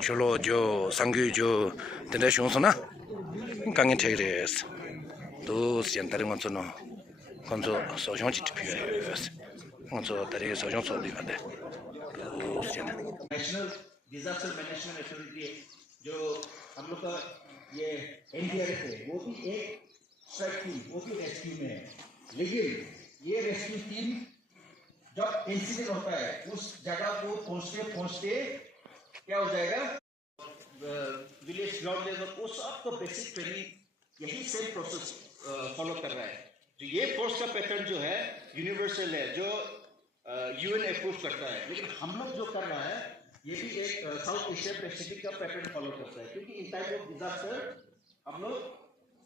cholo jo sangyu jo tende shungsona kangin tegres do siantare ngonso no konso sojong chi tpyes ngonso tare sojong so di ade do sian national disaster management authority जो हम लोग का ये NDRF है वो भी एक strike team वो भी रेस्क्यू में है लेकिन ये रेस्क्यू टीम जब इंसिडेंट होता है उस जगह को पहुंचते क्या हो जाएगा विलेज ग्राउंड लेवल वो सब तो बेसिक ट्रेनिंग यही सेम प्रोसेस फॉलो कर रहा है जो ये फोर्स का पैटर्न जो है यूनिवर्सल है जो यूएन अप्रूव करता है लेकिन हम लोग जो कर रहा है ये भी एक साउथ एशिया पैसिफिक का पैटर्न फॉलो करता है क्योंकि इन टाइप ऑफ डिजास्टर हम लोग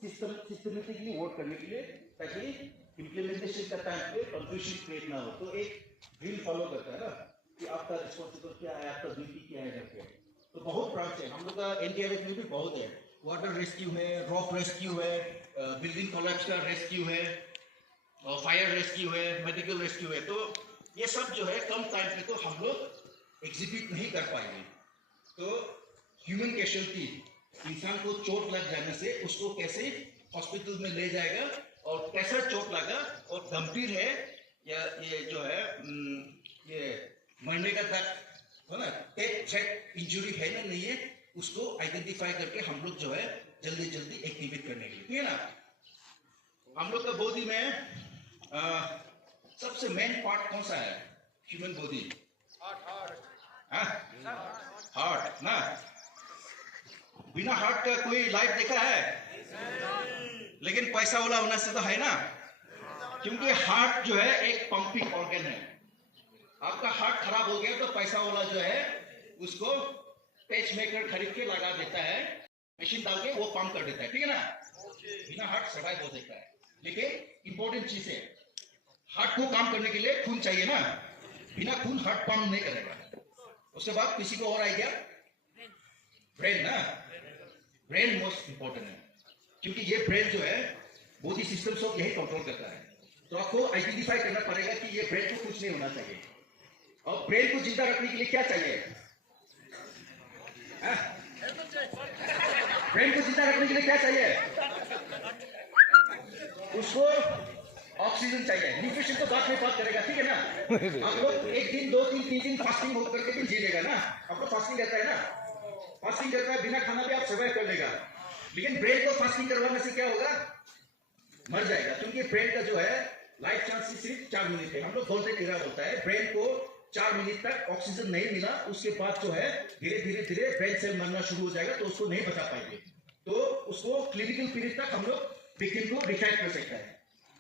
सिस्टमेटिकली वर्क करने के लिए ताकि इम्प्लीमेंटेशन का टाइम पे कंफ्यूजन क्रिएट ना हो तो एक ड्रिल फॉलो करता है ना कि आपका रिस्पॉन्सिबल क्या है आपका ड्यूटी क्या है करके तो बहुत ब्रांच है हम लोग का एनडीआरएफ में भी बहुत है वाटर रेस्क्यू है रॉक रेस्क्यू है बिल्डिंग कोलैप्स का रेस्क्यू है और फायर रेस्क्यू है मेडिकल रेस्क्यू है तो ये सब जो है कम टाइम पे तो हम लोग एग्जीक्यूट नहीं कर पाएंगे तो ह्यूमन कैजुअल्टी इंसान को चोट लग जाने से उसको कैसे हॉस्पिटल में ले जाएगा और कैसा चोट लगा और गंभीर है या ये जो है ये मरने का तक है ना चेक इंजरी है ना नहीं है उसको आइडेंटिफाई करके हम लोग जो है जल्दी जल्दी एक्टिवेट करने के लिए ठीक है ना हम लोग का बॉडी में सबसे मेन पार्ट कौन सा है ह्यूमन बॉडी हार्ट ना बिना हार्ट का कोई लाइफ देखा है लेकिन पैसा वाला होना से तो है ना क्योंकि हार्ट जो है एक पंपिंग ऑर्गन है आपका हार्ट खराब हो गया तो पैसा वाला जो है उसको पेच मेकर खरीद के लगा देता है मशीन डाल के वो पंप कर देता है ठीक है ना बिना हार्ट सर्वाइव हो सकता है लेकिन इंपॉर्टेंट चीज है हार्ट को काम करने के लिए खून चाहिए ना बिना खून हार्ट पंप नहीं करेगा उसके बाद किसी को और आइडिया ब्रेन ना ब्रेन मोस्ट इंपॉर्टेंट है क्योंकि ये ब्रेन जो है बॉडी सिस्टम सब यही कंट्रोल करता है तो आपको आइडेंटिफाई करना पड़ेगा कि ये ब्रेन को कुछ नहीं होना चाहिए और ब्रेन को जिंदा रखने के लिए क्या चाहिए ब्रेन को जिंदा रखने के लिए क्या चाहिए उसको ऑक्सीजन चाहिए न्यूट्रिशन तो बाद में बात करेगा ठीक है ना आप लोग एक दिन 2 दिन 3 दिन फास्टिंग हो करके भी जी लेगा ना आपको फास्टिंग रहता है ना फास्टिंग करता है बिना खाना भी आप सर्वाइव कर लेगा लेकिन ब्रेन को फास्टिंग करवाने से क्या होगा मर जाएगा क्योंकि ब्रेन का जो है लाइफ चांसेस सिर्फ 4 मिनट है हम लोग गोल्डन एरा होता है ब्रेन को 4 मिनट तक ऑक्सीजन नहीं मिला उसके बाद जो है धीरे धीरे ब्रेन सेल मरना शुरू हो जाएगा तो उसको नहीं बचा पाएंगे तो उसको क्लिनिकल पीरियड तक हम लोग विक्टिम को रिटायर कर सकता है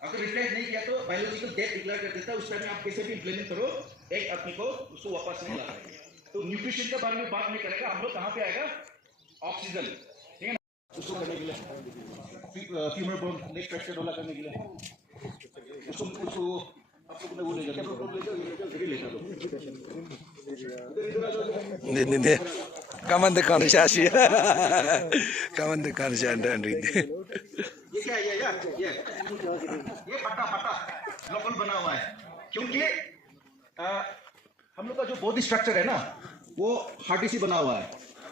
अगर रिटायर नहीं किया तो बायोलॉजिकल डेथ डिक्लेयर कर देता है उस टाइम आप कैसे भी इम्प्लीमेंट करो एक आदमी को उसको वापस नहीं ला पाएंगे तो न्यूट्रिशन के बारे में बात नहीं करेगा हम लोग कहाँ पे आएगा ऑक्सीजन ठीक है ना उसको करने के लिए फीमर बोन नेक फ्रैक्चर वाला करने के लिए उसको आप लोग ने वो ले जाओ 네. 까만데 가는 샷이. 까만데 가는 샷 안데. ये क्या है ये पट्टा लोकल बना हुआ है क्योंकि हम लोग का जो बॉडी स्ट्रक्चर है ना वो हार्डी से बना हुआ है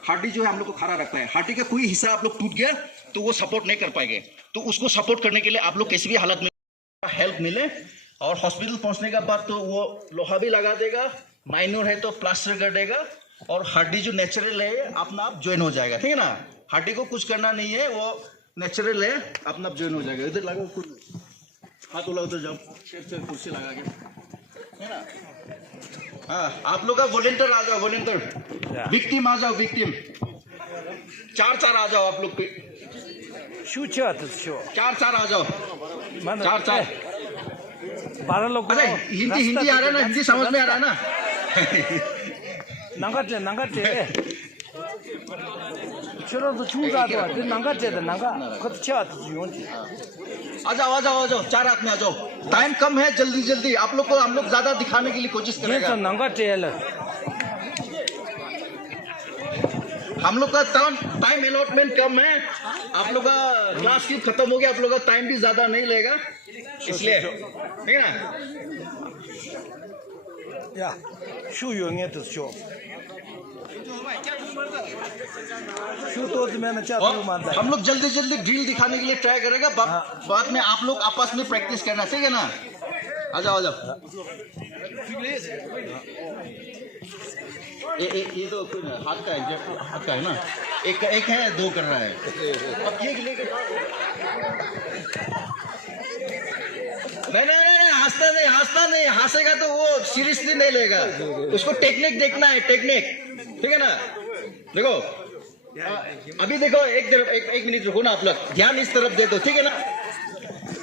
हार्डी जो है हम लोग को खड़ा रखता है हार्डी का कोई हिस्सा आप लोग टूट गया तो वो सपोर्ट नहीं कर पाएंगे तो उसको सपोर्ट करने के लिए आप लोग किसी भी हालत में हेल्प मिले और हॉस्पिटल पहुंचने के बाद तो वो लोहा भी लगा देगा माइनर है तो प्लास्टर कर देगा और हड्डी जो नेचुरल है अपना आप ज्वाइन हो जाएगा ठीक है ना हड्डी को कुछ करना नहीं है वो नेचुरल है अपना आप ज्वाइन हो जाएगा इधर लगा हाथ उला उधर जाओ कुर्सी लगा के है ना हाँ आप लोग का वॉलेंटियर आ जाओ वॉलेंटियर विक्टिम आ जाओ विक्टिम 4 आ जाओ आप लोग पे चार आ जाओ 4 12 लोग हिंदी आ रहा है ना हिंदी समझ में आ रहा है ना नांगाटे 저러도 중자도 나가져야 나가 그것도 쳐도 용지 आ जाओ 4 आदमी आ जाओ टाइम कम है जल्दी आप लोग को हम लोग ज्यादा दिखाने के लिए कोशिश करेगा ये तो नागाटे हम लोग का टाइम अलॉटमेंट कम है आप लोग का क्लास की खत्म हो गया आप लोग का टाइम भी ज्यादा नहीं लेगा इसलिए ठीक है ना या 修永远都修 हम लोग जल्दी जल्दी ड्रिल दिखाने के लिए ट्राई करेगा। बाद में आप लोग आपस में प्रैक्टिस करना, ठीक है ना? आ जाओ आ जाओ। ये तो हाथ का है ना, एक है, दो कर रहा है। अब ये लेके नहीं, हंसता नहीं, हंसेगा तो वो सीरियसली नहीं लेगा। उसको टेक्निक देखना है, टेक्निक, ठीक है ना? देखो अभी देखो, एक मिनट रुको ना आप लोग, ध्यान इस तरफ दे दो, ठीक है ना?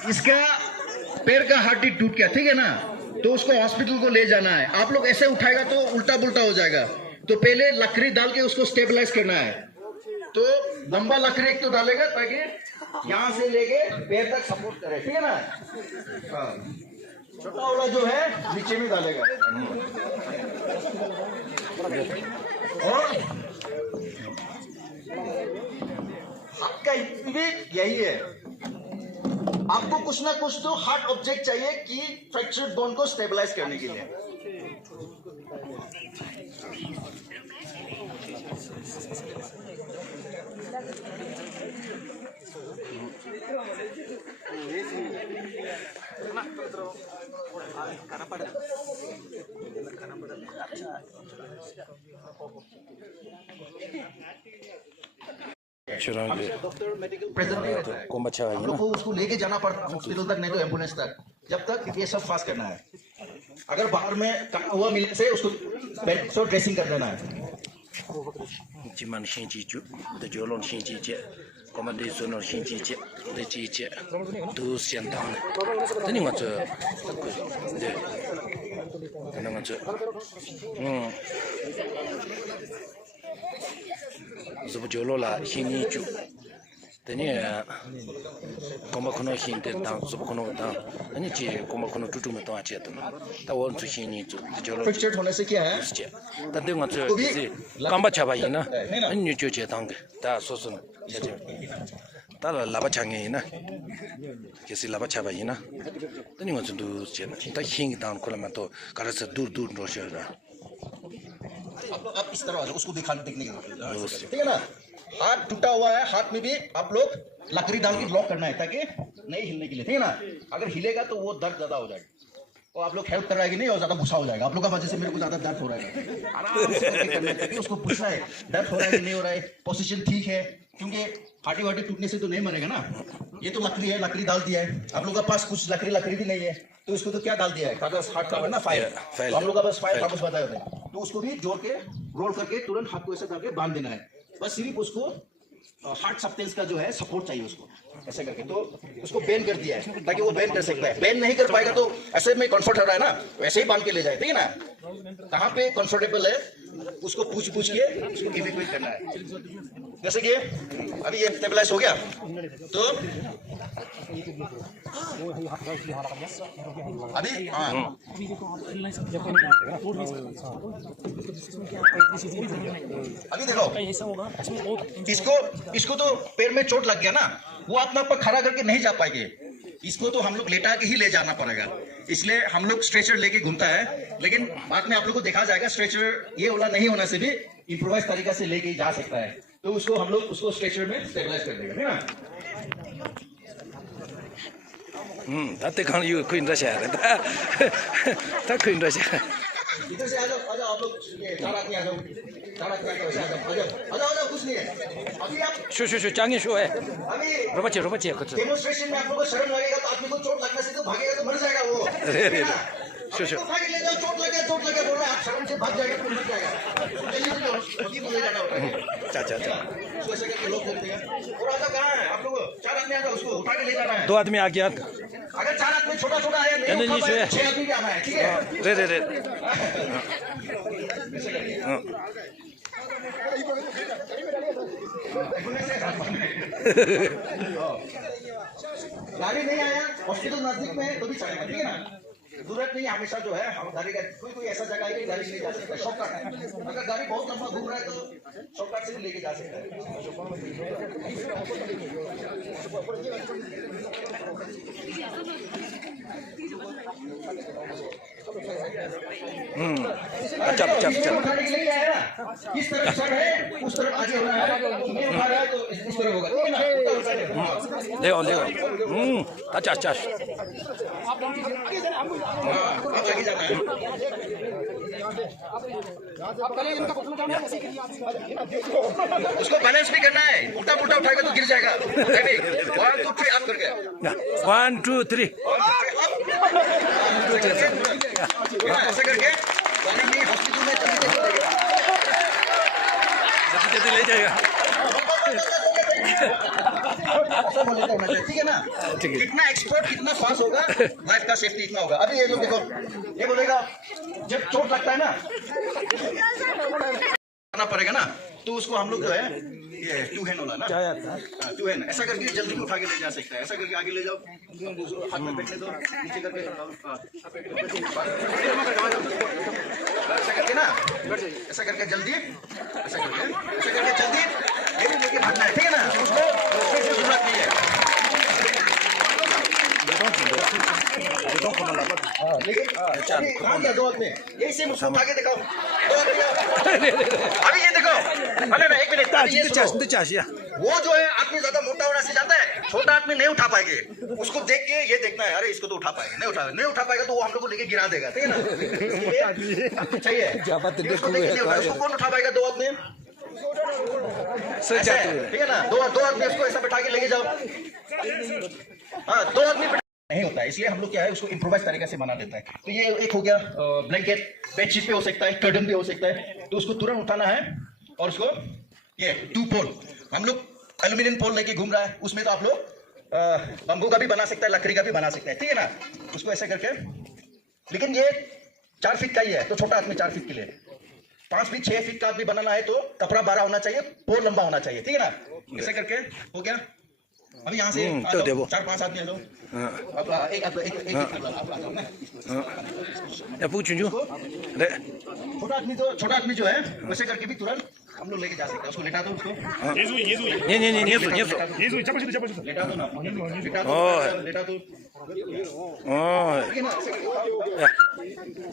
इसका पैर का हड्डी टूट गया, ठीक है ना? तो उसको हॉस्पिटल को ले जाना है। आप लोग ऐसे उठाएगा तो उल्टा पुल्टा हो जाएगा। तो पहले लकड़ी डाल के उसको स्टेबलाइज करना है। तो लंबा लकड़ी एक तो डालेगा ताकि यहाँ से लेके पैर तक सपोर्ट करे, ठीक है ना? हाँ, छोटा वाला जो है नीचे में डालेगा। और आपका भी यही है, आपको कुछ ना कुछ तो हार्ड ऑब्जेक्ट चाहिए कि फ्रैक्चर्ड बोन को स्टेबलाइज करने के लिए। हम लोग को उसको लेके जाना पड़ता हॉस्पिटल तक, नहीं तो एम्बुलेंस तक। जब तक ये सब फास्ट करना है। अगर बाहर में हुआ मिलने से उसको ड्रेसिंग कर देना है। 지만 신지주 더 조론 신지제 코만데 소노 신지제 데지제 두 현당 드니 맞죠 네 그런 거죠 저 조로라 신지주 드니 코마코노 신데 당 소코노 당 아니 지 코마코노 투투메 또 아치도 다 원투 신지주 조로 फ्रैक्चर होने से क्या है? तदे मत कांबा छाबाई ना अन्य जो चेतांग ता सोसन छे ता लाबा छांगे ना किसी लाबा छाबाई ना तनी मत दु छे ता हिंग दान कोला मत कर से दूर दूर नो शेरा आप इस तरह उसको देखने के लिए, ठीक है ना? हाथ टूटा हुआ है, हाथ में भी आप लोग लकड़ी डाल के लॉक करना है ताकि नहीं हिलने के लिए, ठीक है ना? अगर हिलेगा तो वो दर्द ज्यादा हो जाएगा। और आप लोग हेल्प कर रहा है कि नहीं, और ज्यादा गुस्सा हो जाएगा। आप लोग का वजह से मेरे को ज्यादा दर्द हो रहा है। आराम से करना है ताकि उसको पूछना है दर्द हो रहा है कि नहीं हो रहा है, पोजीशन ठीक है, क्योंकि हाथी वाटी टूटने से तो नहीं मरेगा ना। ये तो लकड़ी है, लकड़ी डाल दिया है। आप लोग का पास कुछ लकड़ी भी नहीं है, तो उसको तो क्या डाल दिया है? कागज, हाथ का ना फाइल। हम लोग का बस फाइल कागज बताए होते हैं, तो उसको भी जोड़ के रोल करके तुरंत हाथ को ऐसे करके बांध देना है। बस सिर्फ उसको हार्ट सब्सटेंस का जो है सपोर्ट चाहिए उसको, ऐसे करके। तो उसको बेंड कर दिया है ताकि वो बेंड कर सकता है। बेंड नहीं कर पाएगा तो ऐसे में कंफर्ट हो रहा है ना, वैसे ही बांध के ले जाए, ठीक है ना? कहाँ पे कंफर्टेबल है उसको पूछ के उसको इवैक्यूएट करना है। जैसे कि अभी ये स्टेबलाइज हो गया, तो अभी हाँ अभी देखो, इसको तो पैर में चोट लग गया ना, वो अपना पर खड़ा करके नहीं जा पाएंगे। इसको तो हम लोग लेटा के ही ले जाना पड़ेगा, इसलिए हम लोग स्ट्रेचर लेके घूमता है। लेकिन बाद में आप लोग को देखा जाएगा स्ट्रेचर ये वाला नहीं होना से भी इम्प्रोवाइज तरीका से लेके जा सकता है। तो उसको हम लोग उसको स्ट्रेचर में स्टेबलाइज कर देगा, है ना? 다때 가는 이거 거의 인자셔야 된다. 다 거의 인자셔. इधर से आ जाओ आप लोग, चार आदमी आ जाओ, कुछ नहीं है। अभी आप 쇼쇼쇼 짱이 쇼해. अभी 로바치 그쵸. डेमोन्स्ट्रेशन में आप लोगों को शर्म लगेगा तो आदमी को चोट लगने से तो भागेगा तो मर जाएगा वो। रे 쇼쇼. तो भाग ले जाओ, चोट लगे बोल रहे हैं आप, शर्म से भाग जाएगा तो मर जाएगा। जल्दी को ले जाना होता है। चा उसको ऐसे करके लोग बोलते हैं। और आ जाओ, कहाँ है आप लोग? चार आदमी आ जाओ, उसको उठा के ले जाना है। दो आदमी आ गया. अगर चार आदमी छोटा है नहीं उठा पाए, 6 आदमी भी आना है, ठीक है? रे. गाड़ी नहीं आया, हॉस्पिटल नजदीक में है तो भी चलेगा, ठीक है ना? जरूरत नहीं हमेशा जो है हम गाड़ी का, कोई ऐसा जगह है कि गाड़ी नहीं जा सकता है, शॉर्टकट है। अगर गाड़ी बहुत लंबा घूम रहा है तो शॉर्टकट से भी लेके जा सकता है। अच्छा अच्छा अच्छा उठाने के लिए क्या है ना, किस तरफ सर है उस तरफ आगे होना है, नहीं उठा रहा है तो इस तरफ होगा, ठीक है ना? ले अच्छा अच्छा आप आगे जाना है। उसको बैलेंस भी करना है, उल्टा पुल्टा उठाएगा तो गिर जाएगा। 1 2 3 अप करके 1 2 3 ऐसा करके हॉस्पिटल में जल्दी ले जाएगा ऐसा बोले तो होना चाहिए, ठीक है ना? कितना एक्सपर्ट कितना फास्ट होगा, लाइफ का सेफ्टी इतना होगा। अभी ये लोग देखो, ये बोलेगा जब चोट लगता है ना करना पड़ेगा ना, तो उसको हम लोग जो है ये 2 हैंड वाला ना, 2 हैंड ऐसा करके जल्दी उठा के ले जा सकता है। ऐसा करके आगे ले जाओ, हाथ में बैठने दो, नीचे करके ऐसा करके ना, ऐसा करके जल्दी, ऐसा करके जल्दी ये भी लेके भागना है, ठीक है ना? उसको फिर से जरूरत नहीं है। लेकिन क्या 2 हाथ में यही सेम उसको उठा के दिखाओ, 2 हाथ में अभी ये देखो, अरे ना 1 मिनट, अभी ये सुनो। वो जो है आदमी ज्यादा मोटा होने से जाता है, छोटा आदमी नहीं उठा पाएंगे। उसको देख के ये देखना है, अरे इसको तो उठा पाएंगे, नहीं उठा पाएगा तो वो हम लोग को लेके गिरा देगा, ठीक है ना? चाहिए उसको कौन उठा पाएगा 2 हाथ में, ठीक है ना? 2 हाथ में उसको ऐसा बैठा के लेके जाओ। हाँ 2 आदमी नहीं होता है, इसलिए हम लोग क्या है उसको इम्प्रोवाइज तरीके से बना देता है। तो ये एक हो गया, ब्लैंकेट बेडशीट पे हो सकता है, कर्टन पे हो सकता है, तो उसको तुरंत उठाना है और उसको ये 2 पोल, हम लोग एल्यूमिनियम पोल लेके घूम रहा है, उसमें तो आप लोग बम्बू का भी बना सकता है, लकड़ी का भी बना सकता है, ठीक है ना? उसको ऐसे करके, लेकिन ये 4 फीट का ही है, तो छोटा आदमी 4 फीट के लिए, 5 फीट 6 फीट का आदमी बनाना है तो कपड़ा 12 होना चाहिए, पोल लंबा होना चाहिए, ठीक है ना? ऐसे करके हो गया। अभी यहाँ से 4-5 आदमी है, अब एक छोटा आदमी जो है वैसे करके भी तुरंत हम लोग लेके जा सकते हैं। उसको लेटा दो, उसको लेटा दो ना, लेटा दो।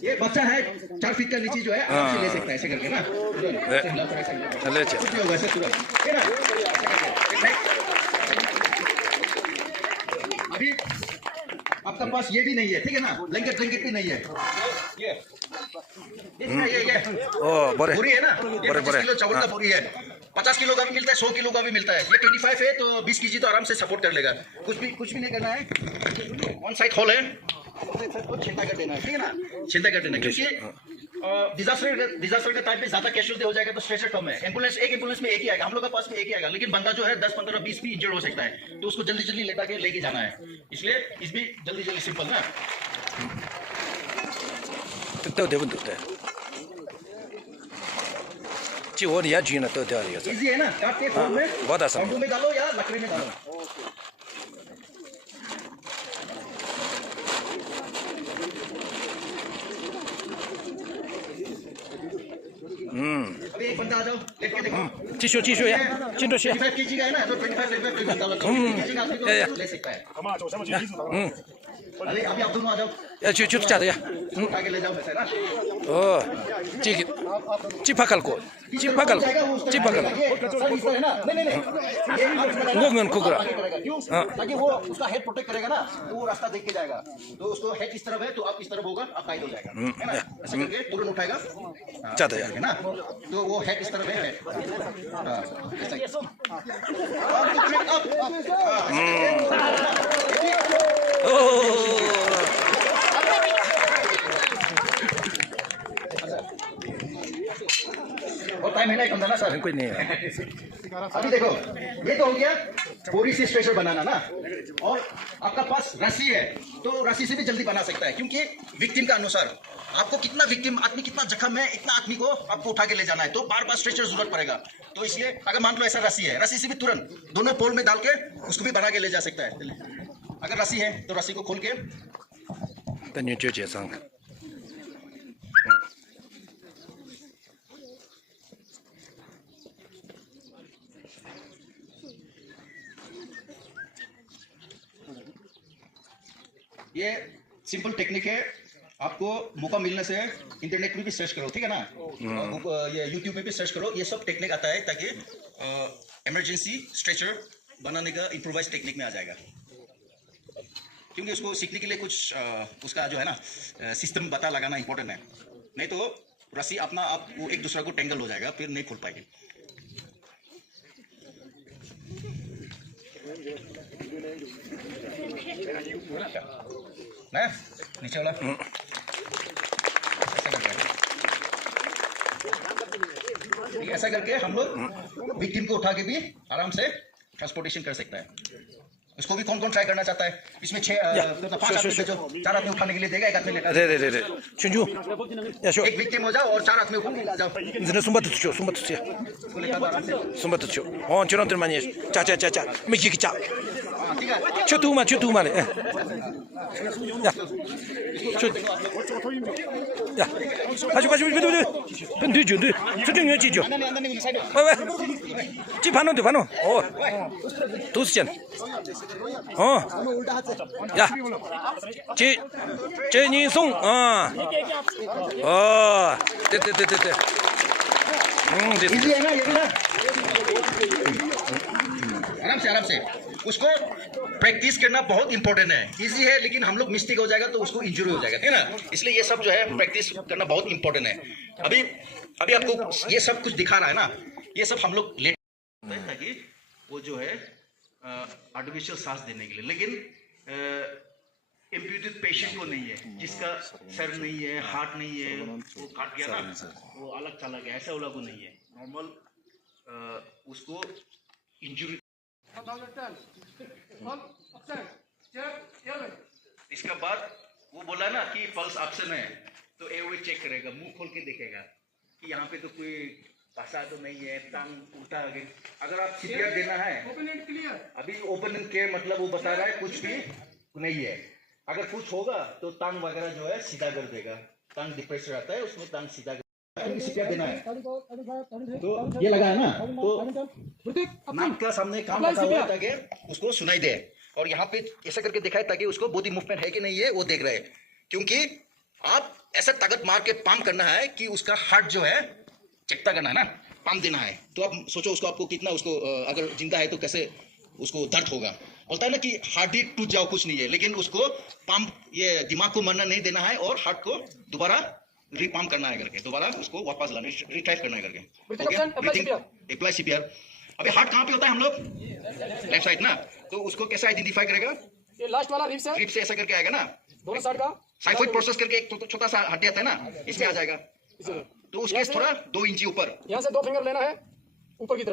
ये बच्चा है 4 फीट का नीचे जो है आराम से ले सकता है, ऐसे करके ना, कुछ नहीं होगा, ऐसे तुरंत, ठीक है ना? अभी आपका पास ये भी नहीं है, ठीक है ना? ब्लैंकेट भी नहीं है, ये बोरी है ना, ये 25 किलो चावल का बोरी है, 50 किलो का भी मिलता है, 100 किलो का भी मिलता है। ये 25 है तो 20 केजी तो आराम से सपोर्ट कर लेगा। कुछ भी नहीं करना है, 1 साइड होल है, चिंता कर देना है, ठीक है ना? चिंता कर देना, क्योंकि डिजास्टर के टाइम पे ज्यादा कैजुअलिटी हो जाएगा तो स्ट्रेचर कम है। एम्बुलेंस में एक ही आएगा, हम लोग के पास में एक ही आएगा, लेकिन बंदा जो है 10 15 20 भी इंजर्ड हो सकता है, तो उसको जल्दी लेटा के लेके जाना है। इसलिए इसमें जल्दी सिंपल ना इजी है ना, काट के फोन में बम्बू में डालो या लकड़ी में डालो। अभी एक बंदा आ जाओ, लेट के देखो, 25 केजी का है ना, तो 25 डालो, 20 केजी का आदमी तो ले सकता है। अभी आप दोनों आ जाओ, उठा के ले जाओ, वैसे ना। ताकि वो उसका हेड प्रोटेक्ट करेगा ना, तो वो रास्ता देख के जाएगा। तो उसको हेड इस तरफ है तो आप इस तरफ होगा, आप गाइड हो जाएगा, है ना? ऐसे करके तुरंत उठाएगा, है ना? तो वो हेड इस तरफ है, और टाइम है ना कम ना सर, कोई नहीं है। अभी देखो ये तो हो गया बोरी से स्ट्रेचर बनाना ना, और आपका पास रस्सी है तो रस्सी से भी जल्दी बना सकता है, क्योंकि विक्टिम का अनुसार आपको कितना विक्टिम आदमी कितना जख्म है, इतना आदमी को आपको उठा के ले जाना है, तो बार स्ट्रेचर जरूरत पड़ेगा। तो इसलिए अगर मान लो ऐसा रस्सी है, रस्सी से भी तुरंत दोनों पोल में डाल के उसको भी बना के ले जा सकता है। अगर रस्सी है तो रस्सी को खोल के ये सिंपल टेक्निक है, आपको मौका मिलने से इंटरनेट में भी सर्च करो, ठीक है ना, ये यूट्यूब में भी सर्च करो, ये सब टेक्निक आता है ताकि इमरजेंसी स्ट्रेचर बनाने का इम्प्रोवाइज टेक्निक में आ जाएगा। क्योंकि उसको सीखने के लिए कुछ उसका जो है ना सिस्टम पता लगाना इंपॉर्टेंट है, नहीं तो रस्सी अपना आप वो एक दूसरा को टेंगल हो जाएगा, फिर नहीं खुल पाएगी। ना नीचे वाला ऐसा करके हम लोग विक्टिम को उठा के भी आराम से ट्रांसपोर्टेशन कर सकता है। उसको भी कौन कौन ट्राई करना चाहता है? इसमें 5 आदमी जो 4 आदमी उठाने के लिए देगा, 1 आदमी लेगा। रे 춘주 야쇼 एक विक्टिम हो जाओ और 4 आदमी उठा जाओ। 이제는 손바트 쳐 손바트 쳐 저런들 많이 짜짜짜짜 뭐 이렇게 짜 ठीक है, 쳐 두만 해 야 가지고 pen 뒤져 저쪽에 지죠 왜 반원도 반원 도스전 야 제니송 됐 इजी है ना ये भी ना। आराम से उसको प्रैक्टिस करना बहुत इंपॉर्टेंट है। इजी है लेकिन हम लोग मिस्टेक हो जाएगा तो उसको इंजरी हो जाएगा, ठीक है ना। इसलिए ये सब जो है प्रैक्टिस करना बहुत इंपॉर्टेंट है। अभी आपको ये सब कुछ दिखा रहा है ना, ये सब हम लोग लेट ताकि वो जो है आर्टिफिशियल सांस देने के लिए, लेकिन एम्प्यूटेड पेशेंट को नहीं है, जिसका सर नहीं है, हार्ट नहीं है, वो काट गया ना, वो अलग चला गया, ऐसा वाला को नहीं है। नॉर्मल उसको इंजरी। इसके बाद वो बोला ना कि पल्स ऑप्शन है, तो एयरवे चेक करेगा, मुंह खोल के देखेगा कि यहाँ पे तो कोई पासा तो नहीं है, टांग उल्टा है। अगर आप सीपीआर देना है, अभी ओपन एंड क्लियर मतलब वो बता रहा है कुछ भी नहीं है। अगर कुछ होगा तो टांग वगैरह जो है सीधा कर देगा, टांग डिप्रेशर आता है उसमें टांग सीधा सीपीआर देना है। तो ये लगा है ना, तो नाक का सामने काम लगा हुआ है ताकि उसको सुनाई दे, और यहाँ पे ऐसा करके दिखाए ताकि उसको बॉडी मूवमेंट है कि नहीं है वो देख रहे हैं। क्योंकि आप ऐसा ताकत मार के पंप करना है कि उसका हार्ट जो है चकता करना है ना, पंप देना है। तो आप सोचो उसको, आपको कितना उसको अगर जिंदा है तो कैसे उसको दर्द होगा। बोलता है ना कि हार्ट ही टूट जाओ कुछ नहीं है, लेकिन उसको पंप, ये दिमाग को मरना नहीं देना है और हार्ट को दोबारा रिपम्प करना है करके, दोबारा उसको वापस लाना, रिट्राइव करना है करके। Apply CPR. अभी हार्ट कहाँ पे होता है हम लोग? लेफ्ट साइड ना, तो उसको कैसे आइडेंटिफाई करेगा? ये लास्ट वाला रिप से ऐसा करके आएगा ना, दोनों साइड का साइफोइड प्रोसेस करके एक छोटा सा हड्डी आता है ना, इसमें आ जाएगा। तो उसके थोड़ा 2 इंची ऊपर, यहाँ से 2 फिंगर लेना है ऊपर की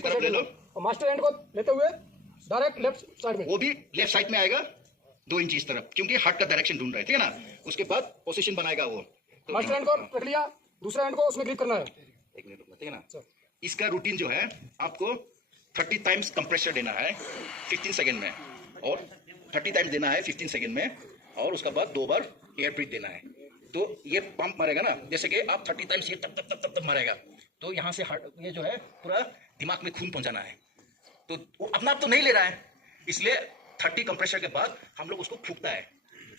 तरफ ले लो, और मास्टर हैंड को लेते हुए डायरेक्ट लेफ्ट साइड में, वो भी लेफ्ट साइड में आएगा 2 इंची इस तरफ, क्योंकि हार्ट का डायरेक्शन ढूंढ रहा है, ठीक है ना। उसके बाद पोजीशन बनाएगा वो, तो मास्टर हैंड को रख लिया, दूसरा हैंड को उसमें ग्रिप करना है। एक मिनट रुकना, ठीक है ना। इसका रूटीन जो है आपको 30 टाइम्स कंप्रेसर देना है 15 सेकंड में, और 30 टाइम्स देना है 15 सेकंड में, और उसके बाद 2 बार एयर ब्रीथ देना है। तो ये पंप मारेगा ना, जैसे कि आप 30 टाइम्स ये तब मारेगा, तो यहाँ से हार्ट, ये जो है पूरा दिमाग में खून पहुंचाना है। तो वो अपना आप तो नहीं ले रहा है, इसलिए 30 कंप्रेसर के बाद हम लोग उसको फूकता है,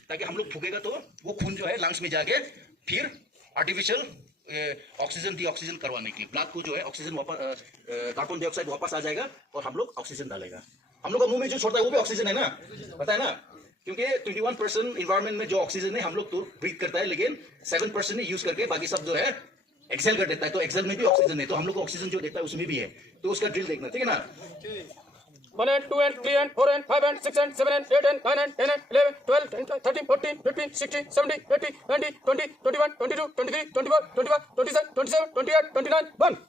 ताकि हम लोग फूकेगा तो वो खून जो है लंग्स में जाके फिर आर्टिफिशियल ऑक्सीजन डीऑक्सीजन करवाने के लिए ब्लड को जो है ऑक्सीजन वापस, कार्बन डाइऑक्साइड वापस आ जाएगा, और हम लोग ऑक्सीजन डालेगा। हम लोग का मुंह में जो छोड़ता है वो भी ऑक्सीजन है ना, पता है ना। क्योंकि 21% इन्वायरमेंट में जो ऑक्सीजन है हम लोग तो ब्रीथ करता है, लेकिन 7% ही यूज करके बाकी सब जो है एक्सेल कर देता है। तो एक्सेल में भी ऑक्सीजन है, तो हम लोग को ऑक्सीजन जो देता है उसमें भी है, तो उसका ड्रिल देखना, ठीक है ना। 1 and 2 and 3 and 4 and 5 and 6 and 7 and 8 and 9 and 10 and 11, 12, 13, 14, 15, 16, 17, 18, 19, 20, 21, 22, 23, 24, 25, 26, 27, 28, 29, 1.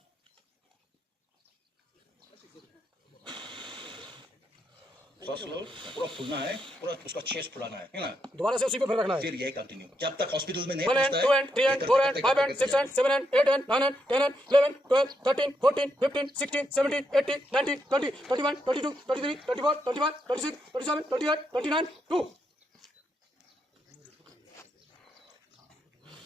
सांस लो, पूरा फूलना है, पूरा उसका चेस्ट फुलाना है ना। दोबारा से उसी को फिर रखना है। फिर यही कंटिन्यू जब तक हॉस्पिटल में नहीं 1 and 2 and 3 and 4 and 5 and 6 and 7 and 8 and 9 and 10 and 11, 12, 13, 14, 15, 16, 17, 18, 19, 20, 21, 22, 23, 24, 25, 26, 27, 28, 29, 2.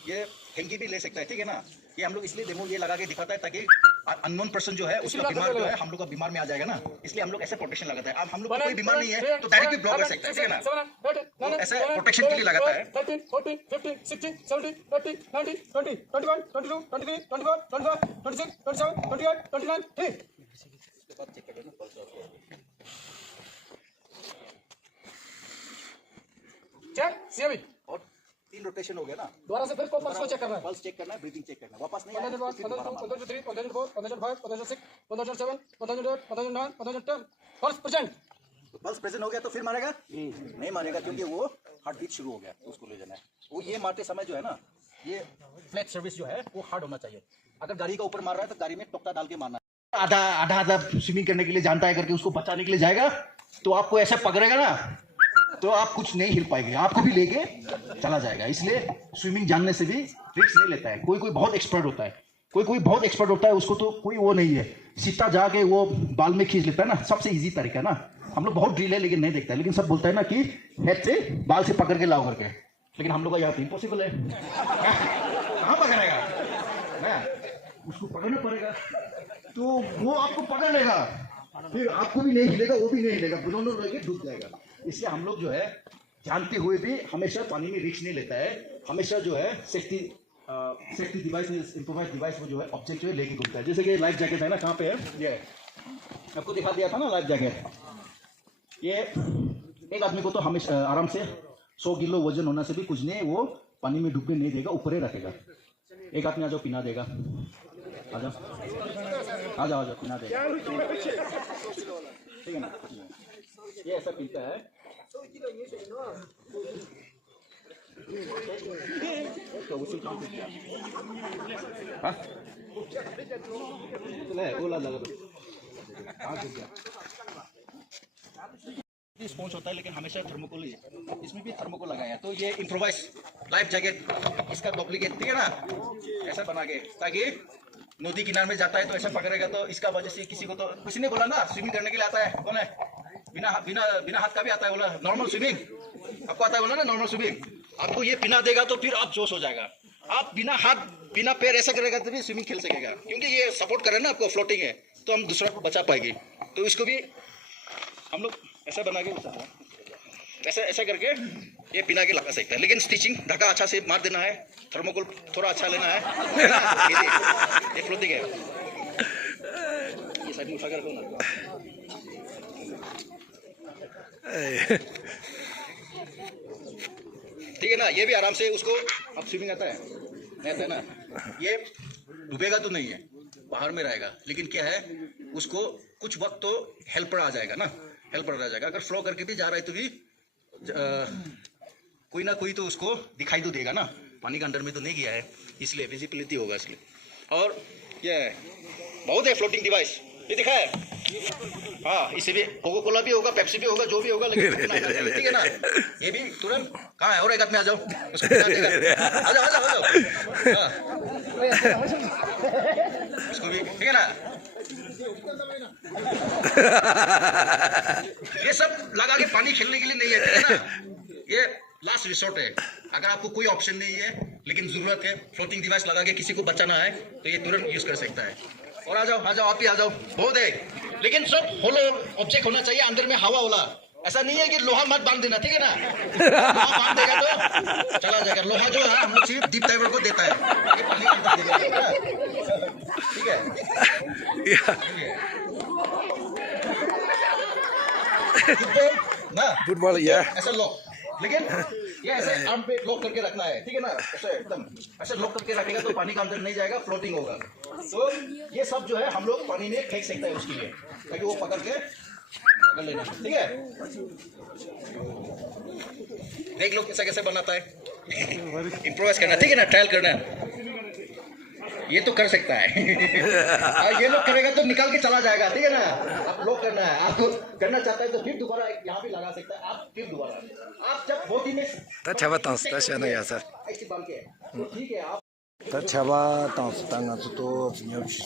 ये हेंकी भी ले सकता है, ठीक है ना। ये हम लोग इसलिए डेमो ये लगा के दिखाता है ताकि अननोन पर्सन जो है उसका बीमार जो है हम लोग का बीमार में आ जाएगा ना, इसलिए हम लोग ऐसे प्रोटेक्शन लगाता है। अब हम लोग को कोई बीमार नहीं है तो डायरेक्टली ब्लॉक कर सकते हैं, ठीक है ना, तो ऐसे प्रोटेक्शन के लिए लगाता है। 13, 14, 15, 16, 17, 18, 19, 20, 21, 22, 23, 24, 25, 26, 27, 28, 29, ठीक। चेक सीएमई और 3 रोटेशन हो गया ना, दोबारा से फिर पल्स को चेक करना है। पल्स चेक करना है, ब्रीथिंग चेक करना है, वापस नहीं 15, 1, 15, 2, 15, 3, 15, 4, 15, 5, 15, 6, 15, 7, 15, 8, 15, 9, 15, 10, पल्स प्रेजेंट। पल्स प्रेजेंट हो गया तो फिर मारेगा नहीं मारेगा, क्योंकि वो हार्ट बीट शुरू हो गया, तो उसको ले जाना है। वो ये मारते समय जो है ना, ये फ्लैट सर्विस जो है वो हार्ड होना चाहिए। अगर गाड़ी का ऊपर मार रहा है तो गाड़ी में टोकता डाल के मारना है। आधा स्विमिंग करने के लिए जानता है करके उसको बचाने के लिए जाएगा तो आपको ऐसा पकड़ेगा ना तो आप कुछ नहीं हिल पाएंगे, आपको भी लेके चला जाएगा। इसलिए स्विमिंग जानने से भी रिस्क नहीं लेता है। कोई बहुत एक्सपर्ट होता है, कोई बहुत एक्सपर्ट होता है, उसको तो कोई वो नहीं है, सीधा जाके वो बाल में खींच लेता है ना, सबसे इजी तरीका ना। हम लोग बहुत ड्रिल है लेकिन नहीं देखता है, लेकिन सब बोलता है ना कि हेड से बाल से पकड़ के लाओ करके, लेकिन हम लोग का यहाँ पे इम्पॉसिबल है। कहाँ पकड़ेगा, उसको पकड़ना पड़ेगा, तो वो आपको पकड़ लेगा, फिर आपको भी नहीं हिलेगा, वो भी नहीं हिलेगा, दोनों लेके डूब जाएगा। इसलिए हम लोग जो है जानते हुए भी हमेशा पानी में रिस्क नहीं लेता है, हमेशा जो है सेफ्टी डिवाइस, इम्प्रोवाइज डिवाइस वो जो है ऑब्जेक्ट जो है लेके घूमता है। जैसे कि लाइफ जैकेट है ना, कहाँ पे है, ये आपको दिखा दिया था ना लाइफ जैकेट। ये एक आदमी को तो हमेशा आराम से 100 किलो वजन होना से भी कुछ नहीं, वो पानी में डूबने नहीं देगा, ऊपर ही रखेगा। एक आदमी आ जाओ पिना देगा, आ जाओ पिना देगा, ठीक है ना। ये ऐसा पीता है, तो उसी काम से हाँ ओला लगा स्पॉन्ज होता है, लेकिन हमेशा थर्मोकोल ही है, इसमें भी थर्मोकोल लगाया है। तो ये इम्प्रोवाइज लाइफ जैकेट इसका डुप्लीकेट, ठीक है ना, ऐसा बना के, ताकि नदी किनारे में जाता है तो ऐसा पकड़ेगा तो इसका वजह से किसी को तो किसी ने बोला ना स्विमिंग करने के लिए आता है, कौन है, बिना हाथ का भी आता है, बोला नॉर्मल स्विमिंग आपको आता है, बोला ना नॉर्मल स्विमिंग। आपको ये पिना देगा तो फिर आप जोश हो जाएगा, आप बिना हाथ बिना पैर ऐसा करेगा तो भी स्विमिंग खेल सकेगा, क्योंकि ये सपोर्ट कर रहे हैं ना आपको, फ्लोटिंग है तो हम दूसरा को बचा पाएंगे। तो इसको भी हम लोग ऐसा बना के ऐसा करके ये पिना के लगा सकते हैं, लेकिन स्टिचिंग धक्का अच्छा से मार देना है, थर्मोकोल थोड़ा अच्छा लेना है। ये फ्लोटिंग है, ये साइड में उठा कर रखो ना। ठीक है ना, ये भी आराम से उसको, अब स्विमिंग आता है नहीं आता है ना, ये डूबेगा तो नहीं है, बाहर में रहेगा, लेकिन क्या है उसको कुछ वक्त तो हेल्पर आ जाएगा ना, हेल्पर आ जाएगा। अगर फ्लो करके भी जा रहा है तो भी कोई ना कोई तो उसको दिखाई तो देगा ना, पानी के अंदर में तो नहीं गया है, इसलिए विजिबिलिटी होगा इसलिए। और ये बहुत है फ्लोटिंग डिवाइस, ये दिखा है, हाँ, इसे भी कोको कोला भी होगा, पेप्सी भी होगा, जो भी होगा, लेकिन ठीक है ना, ये भी तुरंत कहाँ है, और एक आदमी आ जाओ, उसको आ जाओ, हाँ, उसको भी, ठीक है ना। ये सब लगा के पानी खेलने के लिए नहीं है, ठीक है ना, ये लास्ट रिसोर्ट है। अगर आपको कोई ऑप्शन नहीं है लेकिन जरूरत है, फ्लोटिंग डिवाइस लगा के किसी को बचाना है तो ये तुरंत यूज कर सकता है। और आ जाओ आप ही आ जाओ, बहुत है, लेकिन सब होलो ऑब्जेक्ट होना चाहिए, अंदर में हवा होला, ऐसा नहीं है कि लोहा मत बांध देना, ठीक है ना, लोहा बांध देगा तो चला जाएगा। लोहा जो है हम लोग सिर्फ डीप डाइवर को देता है, ये पानी के अंदर देगा, ठीक है। फुटबॉल या ऐसा लॉक, लेकिन ये ऐसे आर्म पे लॉक करके रखना है, ठीक है ना, ऐसे एकदम ऐसे लॉक करके रखेगा तो पानी का अंदर नहीं जाएगा, फ्लोटिंग होगा। तो ये सब जो है हम लोग पानी में फेंक सकते हैं उसके लिए, ताकि वो पकड़ लेना, ठीक है। देख लो कैसे बनाता है, इम्प्रोवाइज करना, ठीक है ना, ट्रायल करना है, ये तो कर सकता है। ये लोग करेगा तो निकाल के चला जाएगा, ठीक है ना। आप लोग करना है, आपको करना चाहता है तो फिर दोबारा यहाँ भी लगा सकता है, आप फिर दोबारा, आप जब बहुत ही में ऐसी बाल के तो ठीक है आप छाबा तांस तांगा तो न्यूज़